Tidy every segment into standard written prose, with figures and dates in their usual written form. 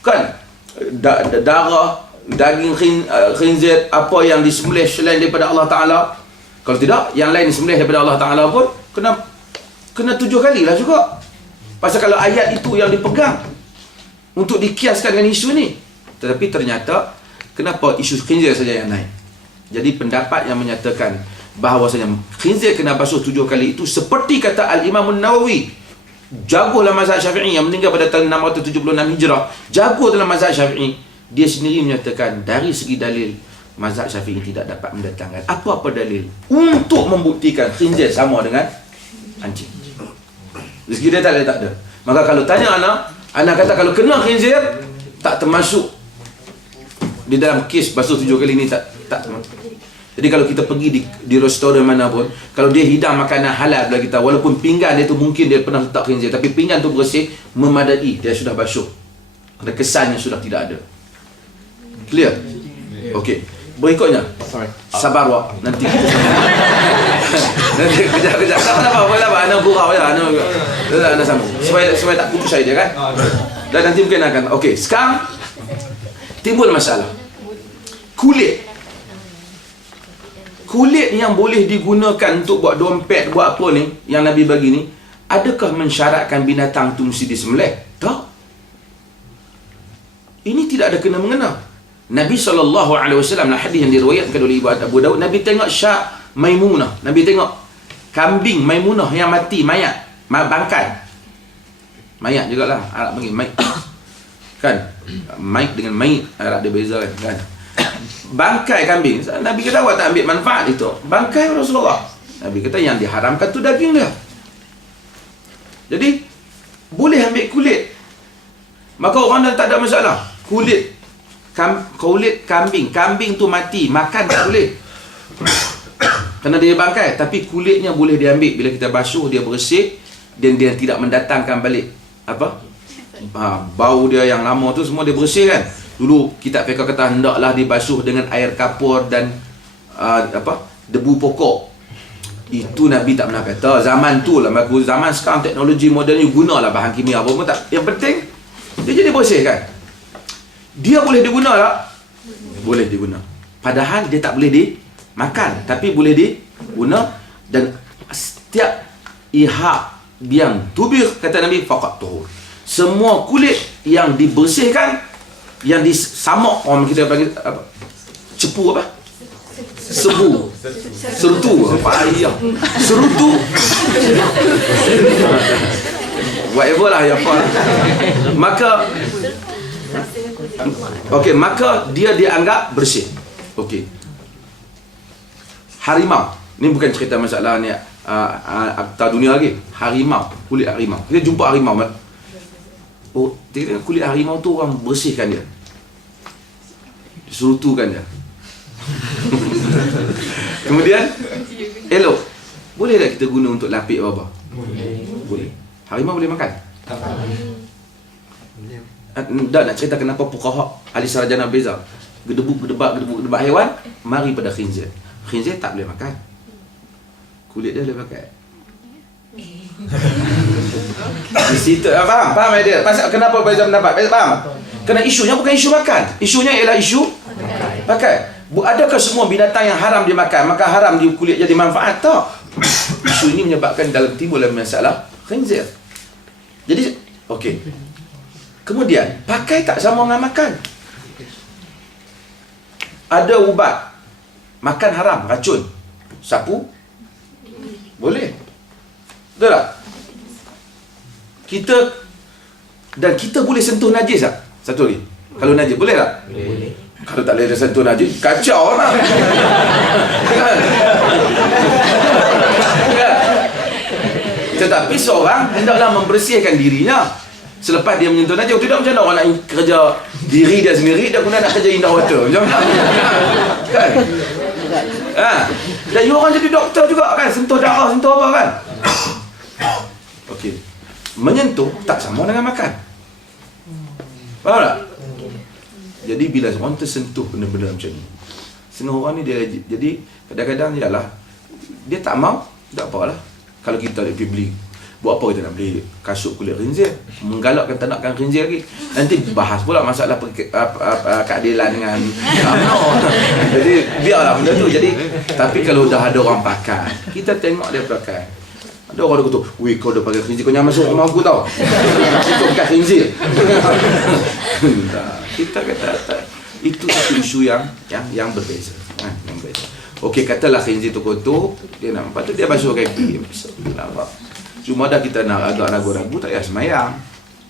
kan, darah, daging khinzir, apa yang disembelih selain daripada Allah Ta'ala. Kalau tidak, yang lain disembelih daripada Allah Ta'ala pun kena 7 kali lah juga. Pasal kalau ayat itu yang dipegang untuk dikiaskan dengan isu ni. Tetapi ternyata kenapa isu khinzir saja yang naik? Jadi pendapat yang menyatakan bahawasanya khinzir kena basuh 7 kali itu seperti kata Al-Imam Nawawi, jago dalam mazhab Syafi'i, yang meninggal pada tahun 676 Hijrah, jago dalam mazhab Syafi'i. Dia sendiri menyatakan dari segi dalil mazhab Syafi'i tidak dapat mendatangkan apa-apa dalil untuk membuktikan khinzir sama dengan anjing. Dari segi dia tak ada. Maka kalau tanya anak kata kalau kena khinzir tak termasuk di dalam kes basuh 7 kali ni, tak termasuk. Jadi kalau kita pergi di restoran mana pun, kalau dia hidang makanan halal bagi kita, walaupun pinggan dia tu mungkin dia pernah letak khinzir, tapi pinggan tu bersih, memadai, dia sudah basuh. Ada kesannya sudah tidak ada. Clear? Okey. Berikutnya. Sabar wak. Nanti kita nanti kejap. Tak apa. Ana gurau je. Ana sambung. Supaya tak putus saya dia kan. Dan nanti mungkin akan. Okey, sekarang timbul masalah. Kulit yang boleh digunakan untuk buat dompet, buat apa ni, yang Nabi bagi ni, adakah mensyaratkan binatang tu mesti disembelih? Tak. Ini tidak ada kena-mengena. Nabi SAW, hadis yang diriwayatkan oleh Ibu Abu Daud, Nabi tengok Syah Maimunah, Nabi tengok kambing Maimunah yang mati, mayat, bangkai. Mayat jugalah, Arab panggil mayat. Kan? Mayat dengan mayat, Arab dia beza kan? Bangkai kambing, Nabi kata awak tak ambil manfaat itu. Bangkai Rasulullah, Nabi kata yang diharamkan tu daging dia. Jadi boleh ambil kulit, maka orang dah tak ada masalah. Kulit kambing tu mati, makan tak boleh kerana dia bangkai, tapi kulitnya boleh diambil bila kita basuh, dia bersih dan dia tidak mendatangkan balik bau dia yang lama tu, semua dia bersih kan. Dulu kitab fiqh kata hendaklah dibasuh dengan air kapur dan debu pokok. Itu Nabi tak pernah kata. Zaman tu lah, zaman sekarang teknologi moden ni, gunalah bahan kimia apa pun tak. Yang penting dia jadi bersih kan. Dia boleh diguna tak? Boleh diguna. Padahal dia tak boleh dimakan, tapi boleh diguna. Dan setiap ihak yang tubir, kata Nabi, faqat tuhur. Semua kulit yang dibersihkan, yang disamak, orang kita panggil apa? Cepu apa? Sebu. Serutu. Apa ayah? Serutu. Whatever lah ya apa. Maka dia dianggap bersih. Okey. Harimau. Ni bukan cerita masalah ni akta dunia lagi. Harimau, kulit harimau. Kita jumpa harimau. Kulit harimau tu orang bersihkan dia, disurutukan dia. Kemudian elok. Boleh tak kita guna untuk lapik apa-apa? Boleh. Harimau boleh makan? Tak. Dah nak cerita kenapa fuqaha ahli sarjana beza. Gedebak haiwan mari pada khinzir. Khinzir tak boleh makan. Kulit dia boleh pakai. Di situ faham idea. Pasal kenapa beza pendapat? Faham? Kerana isunya bukan isu makan. Isunya ialah isu pakai. Adakah semua binatang yang haram dimakan maka haram di kulit jadi manfaat? Tak. Isu ini menyebabkan timbul masalah khinzir. Jadi okey. Kemudian pakai tak sama dengan makan. Ada ubat makan haram, racun, sapu boleh. Betul tak? Kita boleh sentuh najis tak? Satu lagi. Kalau najis boleh tak? Boleh. Kalau tak boleh sentuh najis, kacau lah. Kan? Tetapi seorang hendaklah membersihkan dirinya selepas dia menyentuh najis. Tidak macam mana orang nak kerja diri dia sendiri, dia guna nak kerja indah water. Macam mana? Kan? Dan you orang jadi doktor juga kan, sentuh darah, sentuh apa kan? Okey. Menyentuh tak sama dengan makan. Faham tak? Jadi bila orang tersentuh benda-benda macam ni, setengah orang ni dia jadi kadang-kadang ialah dia tak mau, tak apalah. Kalau kita pergi beli Buat apa kita nak beli kasut kulit khinzir? Menggalakkan tak nakkan khinzir lagi. Nanti bahas pula masalah keadilan dengan UMNO. Jadi biarlah benda tu. Jadi tapi kalau dah ada orang pakai, kita tengok dia pakai. Ada orang kata, "Weh, kau dah pakai khinzir, kau jangan masuk rumah aku tau." Itu bukan khinzir. Kita kata tak. Itu satu isu yang berbeza. Yang berbeza. Okey, katalah khinzir tu kotor, dia nak patut dia basuh kaki. Nampak. Cuma dah kita nak agak ragu-ragu, tak payah semayang.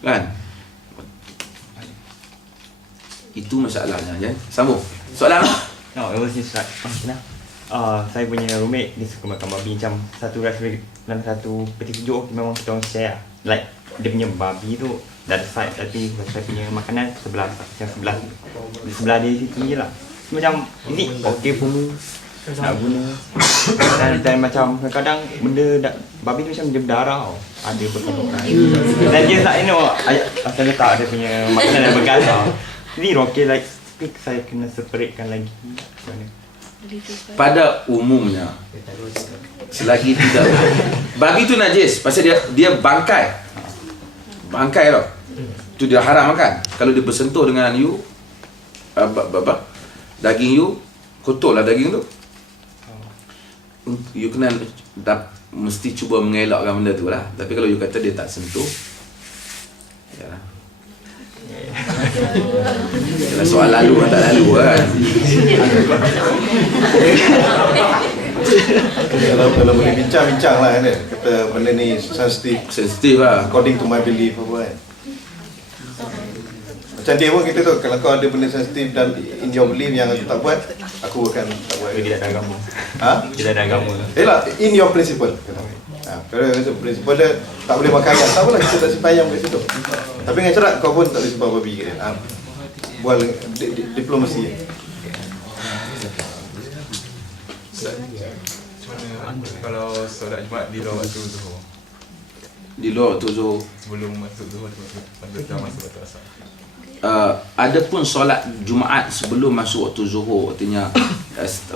Kan? Itu masalahnya, kan? Sambung. Soalan apa? No, it was just like, saya punya roommate, dia suka makan babi macam satu restoran dalam satu peti tujuh, memang kita orang share. Like, dia punya babi tu dah ada side, tapi saya punya makanan sebelah dia situ je lah. Macam, ini okey pun nak guna. Dan macam kadang benda babi tu macam dia berdarah tau. Ada bekas-bekas. Dan dia tak asal letak dia punya makanan yang bekas tau. Jadi okey, like saya kena separatekan lagi. Macam mana? Pada umumnya, selagi tidak babi tu najis pasal dia bangkai tau. Tu dia haram makan. Kalau dia bersentuh dengan you daging you, kotor lah daging tu. You kena mesti cuba mengelakkan benda tu lah. Tapi kalau you kata dia tak sentuh, ya lah. Yalah, soal lalu atau tak lalu kan. Kalau boleh bincang-bincang lah kan, kata benda ni sensitif lah. according to my belief apa kan. Macam dia pun kita tu, kalau kau ada benda sensitif dan in your belief yang aku tak buat, aku akan tak buat. Kita ada agama. Kita ada agama. Yelah, in your principle. Kalau prinsipal dia tak boleh makan ayam, tak apalah, kita tak simpan ayam kat situ. Tapi dengan cerak kau pun tak boleh simpan babi kat dia. Buat diplomasi. Kalau solat Jumaat di luar waktu Zuhur? Di luar waktu Zuhur. Sebelum masuk Zuhur, dah masuk waktu Asar. Ada pun solat Jumaat sebelum masuk waktu Zuhur, artinya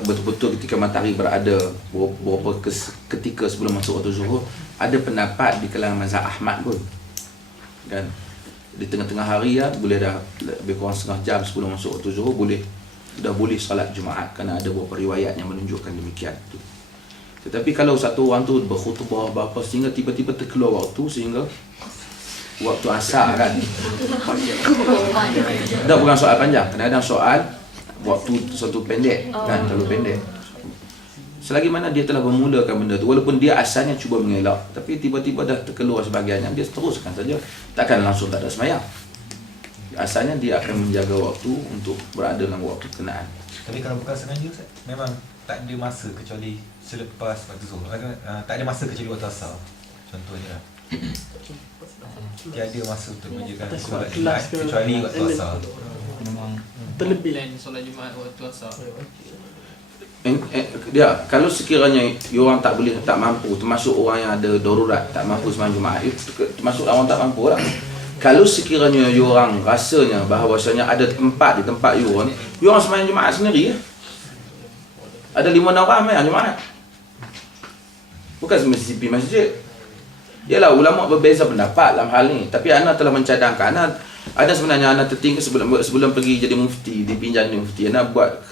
betul-betul ketika matahari berada beberapa ketika sebelum masuk waktu Zuhur. Ada pendapat di kalangan mazhab Ahmad pun, kan, di tengah-tengah hari ya, boleh dah lebih kurang setengah jam sebelum masuk waktu Zuhur dah boleh solat Jumaat, kerana ada beberapa riwayat yang menunjukkan demikian tu. Tetapi kalau satu orang tu berkhutbah berapa sehingga tiba-tiba terkeluar waktu, sehingga waktu asar kan, dah bukan soal panjang, kadang-kadang soal waktu satu pendek kan, terlalu pendek. Selagi mana dia telah memulakan benda tu, walaupun dia asalnya cuba mengelak, tapi tiba-tiba dah terkeluar sebahagiannya, dia teruskan saja, takkan langsung tak ada semayang. Asalnya dia akan menjaga waktu untuk berada dalam waktu kenaan. Tapi kalau bukan sengaja, memang tak ada masa kecuali selepas waktu Zuhur. Tak ada masa kecuali waktu asar. Contohnya lah. Tiada masa untuk mengerjakan solat Jumaat kecuali waktu asar. Memang terlebih lah solat Jumaat waktu asar. Dia kalau sekiranya orang tak mampu, termasuk orang yang ada darurat tak mampu sembahyang Jumaat, termasuk orang tak mampu lah. Kalau sekiranya orang rasanya bahawasanya ada tempat di tempat orang sembahyang Jumaat sendiri, ada 5 orang sembahyang Jumaat, bukan mesti pergi masjid. Yalah, ulama berbeza pendapat dalam hal ni, tapi ana telah mencadangkan, ada sebenarnya ana tertinggal sebelum pergi jadi mufti, dipinjam jadi mufti, ana buat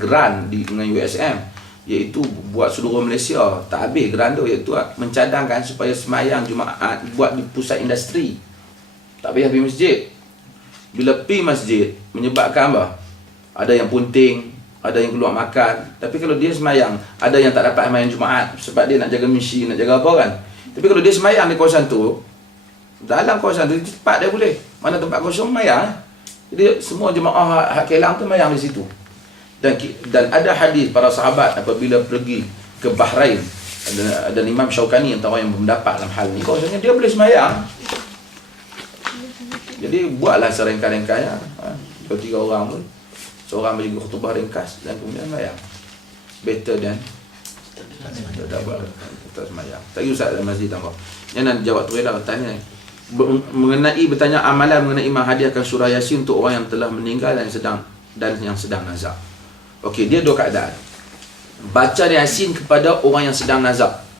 grant dengan USM, iaitu buat seluruh Malaysia, tak habis grant tu, iaitu mencadangkan supaya semayang Jumaat buat di pusat industri, tak payah pergi masjid. Bila pergi masjid menyebabkan apa? Ada yang punting, ada yang keluar makan. Tapi kalau dia semayang, ada yang tak dapat semayang Jumaat sebab dia nak jaga mesin, nak jaga apa kan. Tapi kalau dia semayang di kawasan tu, dalam kawasan tu, cepat dia boleh. Mana tempat kosong, semayang. Jadi semua jemaah hak Kelang tu semayang di situ. Dan ada hadis para sahabat apabila pergi ke Bahrain, ada Imam Syaukani antara yang berpendapat dalam hal ni, kawasannya dia boleh semayang. Jadi buatlah serengkai-rengkai, 2-3 orang pun, seorang bagi khutbah ringkas dan kemudian semayang. Better than tak buat tak semayang. Tadi Ustaz dalam masjid tambah. Yang nak jawab tu adalah bertanya bertanya amalan mengenai menghadiahkan surah Yasin untuk orang yang telah meninggal dan yang sedang nazak. Okey, dia 2 keadaan. Baca Yasin kepada orang yang sedang nazak.